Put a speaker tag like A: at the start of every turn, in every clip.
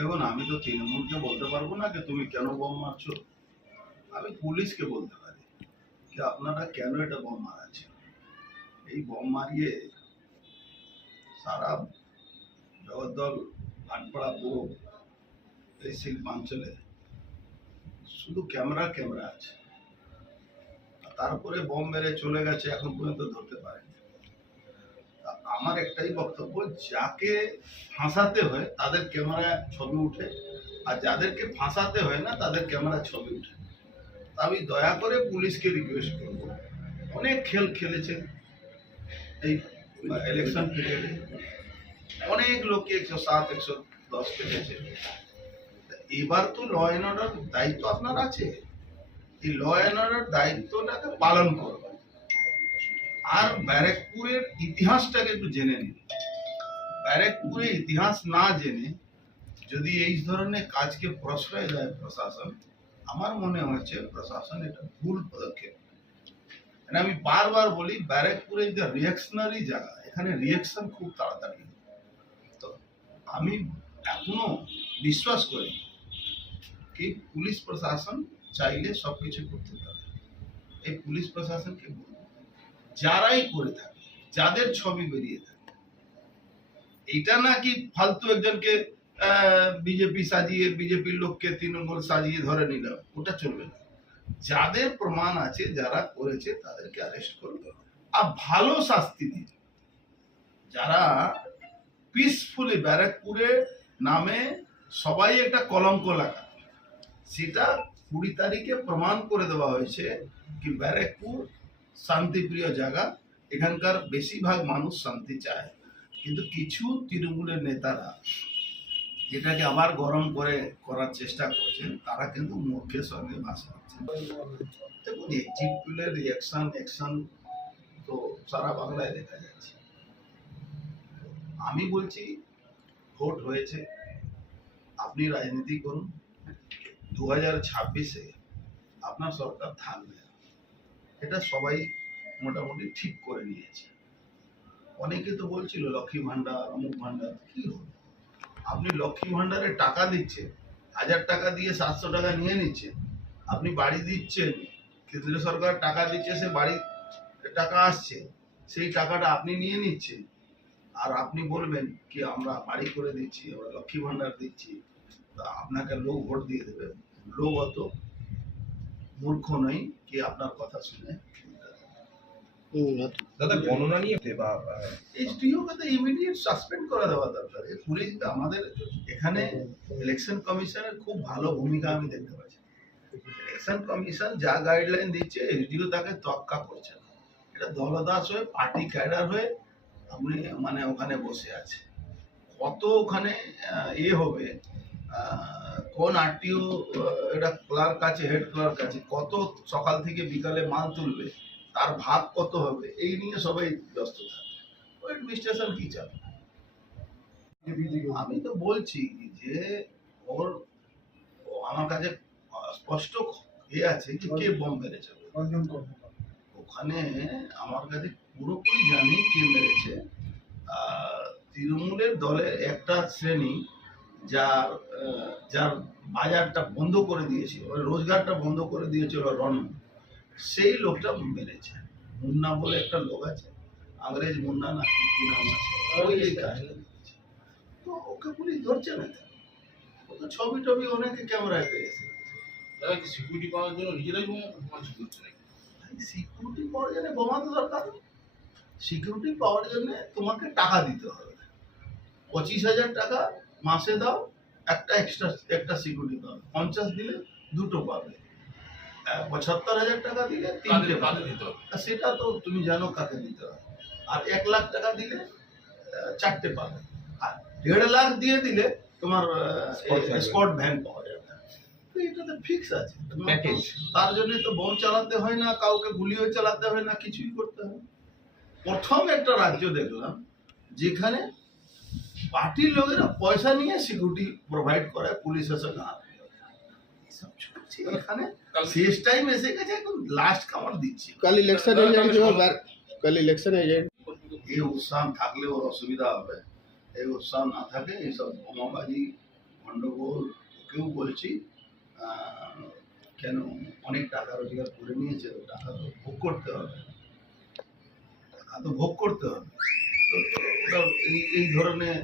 A: দেখুন, আমি তো তৃণমূলকে বলতে পারব না যে তুমি কেন বোম মারছো। আমি পুলিশকে বলতে পারি যে আপনারা কেন এটা বোম মারাচ্ছেন? এই বোম মারিয়ে সারা জগদ্দল, ভাটপাড়া পুরো এই শিল্পাঞ্চলে শুধু ক্যামেরা ক্যামেরা আছে। তারপরে বোম মেরে চলে গেছে, এখন পর্যন্ত ধরতে পারেনি। আমার একটাই বক্তব্য, যাকে ফাঁসাতে হয় তাদের ক্যামেরায় ছবি উঠে, আর যাদেরকে ফাঁসাতে হয় না তাদের ক্যামেরা ছবি উঠে। আমি দয়া করে পুলিশকে রিকোয়েস্ট করব। অনেক খেল খেলেছে এই ইলেকশন পিরিয়ডে অনেক লোককে একশো সাত, একশো দশ তা এবার তো ল অ্যান্ড অর্ডার দায়িত্ব আপনার আছে। এই ল অ্যান্ড অর্ডার দায়িত্বটাকে পালন করবেন আর ব্যারেকপুরের ইতিহাসটাকে একটু জেনে নিন। ব্যারেকপুরের ইতিহাস না জেনে যদি এই ধরনের কাজকে প্রশ্রয় দেয় প্রশাসন, আমার মনে হচ্ছে প্রশাসন এটা ভুল পদক্ষেপ। মানে আমি বারবার বলি, ব্যারেকপুরে যে রিয়াকশনারি জায়গা, এখানে রিয়াকশন খুব তাড়াতাড়ি। তো আমি এখনও বিশ্বাস করি কি পুলিশ প্রশাসন চাইলে সবকিছু করতে পারে। এই পুলিশ প্রশাসনকে যারাই করে থাকে, যাদের ছবি বেরিয়ে থাকে। এটা না কি ফালতু একজনকে বিজেপি সাজিয়ে, বিজেপির লোককে তৃণমূল সাজিয়ে ধরে নিল ওটা চলবে না। যাদের প্রমাণ আছে, যারা করেছে, তাদেরকে অ্যারেস্ট করতে হবে আর ভালো শাস্তি দিন যারা পিসফুলি ব্যারাকপুরে নামে সবাই একটা কলঙ্ক লাগা সেটা কুড়ি তারিখে প্রমাণ করে দেওয়া হয়েছে কি ব্যারাকপুর শান্তিপ্রিয় জায়গা। এখানকার বেশিরভাগ মানুষ শান্তি চায়। কিন্তু কিছু তৃণমূলের নেতারা এটাকে আবার গরম করে করার চেষ্টা করছেন, তারা কিন্তু মূর্খের সঙ্গে বাস করছেন দেখুন অ্যাকশন তো সারা বাংলায় দেখা যাচ্ছে। আমি বলছি, ভোট হয়েছে। আপনি রাজনীতি করুন। দু হাজার ছাব্বিশে আপনার সরকার থাকবে এটা সবাই মোটামুটি ঠিক করে নিয়েছে। অনেকে তো বলছিল, লক্ষ্মী ভান্ডার অমুক ভান্ডার কি হলো? আপনি লক্ষ্মী ভান্ডারে টাকা দিচ্ছেন, হাজার টাকা দিয়ে সাতশো টাকা নিয়ে নিচ্ছেন, আপনি বাড়ি দিচ্ছেন কেন্দ্র সরকার টাকা দিচ্ছে, সে বাড়ি টাকা আসছে, সেই টাকাটা আপনি নিয়ে নিচ্ছেন। আর আপনি বলবেন কি, আমরা বাড়ি করে দিচ্ছি, আমরা লক্ষ্মী ভান্ডার দিচ্ছি। তা আপনাকে লোক ভোট দিয়ে দেবে। লোক অত মূর্খ নই কি আপনার কথা শুনে।
B: দাদা গণনা নিয়ে বা আহ,
A: এইচডিওকে তো ইমিডিয়েট সাসপেন্ড করে দেওয়া দরকার। পুলিশ আমাদের এখানে ইলেকশন কমিশনের খুব ভালো ভূমিকা আমি দেখতে পাচ্ছি। ইলেকশন কমিশন যা গাইডলাইন দিচ্ছে এইচডিও তাকে তক্কা করছে না। এটা দলদাস হয়ে পার্টি ক্যাডার হয়ে আপনি মানে ওখানে বসে আছে। কত ওখানে এ হবে আহ, কোন আরটিও এটা ক্লার্ক আছে হেড ক্লার্ক আছে কত সকাল থেকে বিকালে মাল তুলবে তার ভাগ কত হবে এই নিয়ে সবাই ব্যস্ত থাকে। ও অ্যাডমিনিস্ট্রেশন কি চাবে আমি তো বলছি যে ওর আমার কাছে স্পষ্ট এ আছে যে কে বম মেরেছে। ওখানে আমার কাছে পুরোপুরি জানি কে মেরেছে। আর তৃণমূলের দলের একটা শ্রেণি আহ, যার বাজারটা বন্ধ করে দিয়েছিল রোজগারটা বন্ধ করে দিয়েছিল রন সেই লোকটা মেরেছে। মুন্না বলে একটা লোক আছে আংরেজ মুন্না না কি কি নাম আছে? ওই এই কাজটা তো ওকে পুলিশ ধরছে না ও তো ছবি টবি অনেকে ক্যামেরায় পেয়েছে
C: সিকিউরিটি পাওয়ার জন্য নিজেরাই বোমা করছে নাকি?
A: সিকিউরিটি পাওয়ার জন্য বোমা তো দরকার। সিকিউরিটি পাওয়ার জন্য তোমাকে টাকা দিতে হবে। পঁচিশ হাজার টাকা মাসে দাও একটা এক্সট্রা একটা সিকিউরিটি দাও। পঞ্চাশ দিলে দুটো পাবে। পঁচাত্তর হাজার টাকা দিলে তিনটে পাবে।
C: দিতে হবে?
A: আর সেটা তো তুমি জানো কাকে দিতে হয় আর এক লাখ টাকা দিলে চারটে পাবে। আর দেড় লাখ দিয়ে দিলে তোমার স্পট ভ্যান পাওয়া যাবে। তো এটা তো ফিক্স আছে তার জন্য তো বোম চালাতে হয় না কাউকে গুলিও চালাতে হয় না কিছুই করতে হয় প্রথম একটা রাজ্য দেখলাম যেখানে পার্টির লোকেরা পয়সা নিয়ে সিকিউরিটি প্রোভাইড করে পুলিশ এসে না এখানে শেষ টাইম এসে গেছে এখন লাস্ট খাবার দিচ্ছি।
D: কাল ইলেকশন এজেন্ট কাল ইলেকশন এজেন্ট
A: এই উৎসাহ থাকলে ওর অসুবিধা হবে। এই উৎসাহ না থাকে এইসব বোমাবাজি গন্ডগোল কেউ বলছি কেন অনেক টাকা রোজগার করে নিয়েছে টাকা তো ভোগ করতে হবে। টাকা তো ভোগ করতে হবে। এই এই ধরনের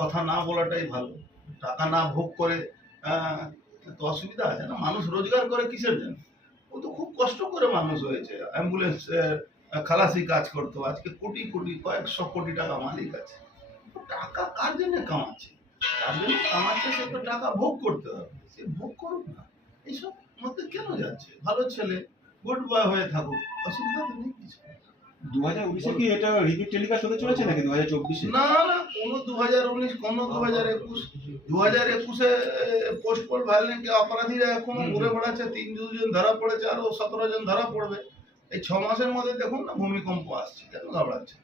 A: কথা না বলাটাই ভালো। টাকা না ভোগ করে তো অসুবিধা আছে না? মানুষ রোজগার করে কিসের জন্য? ও তো খুব কষ্ট করে মানুষ হয়েছে। অ্যাম্বুলেন্স খালাসি কাজ করতো। আজকে কোটি কোটি, কয়েকশো কোটি টাকা মালিক আছে। টাকা কার জন্য কামাচ্ছে? কার জন্য কামাচ্ছে সে তো টাকা ভোগ করতে হবে। সে ভোগ করুক না। এইসব মধ্যে কেন যাচ্ছে? ভালো ছেলে গুড বয় হয়ে থাকুক, অসুবিধা তো নেই কিছু।
E: দু হাজার উনিশে কি এটা টেলিকাস্ট হতে চলেছে নাকি দু হাজার চব্বিশে?
A: না না কোনো দু হাজার উনিশ কোনো দু হাজার একুশ দু হাজার একুশে অপরাধীরা এখন ঘুরে বেড়াচ্ছে তিন দুজন ধরা পড়েছে আরও সতেরো জন ধরা পড়বে। এই ছ মাসের মধ্যে দেখুন না ভূমিকম্প আসছে কেন ঘাবড়াচ্ছে?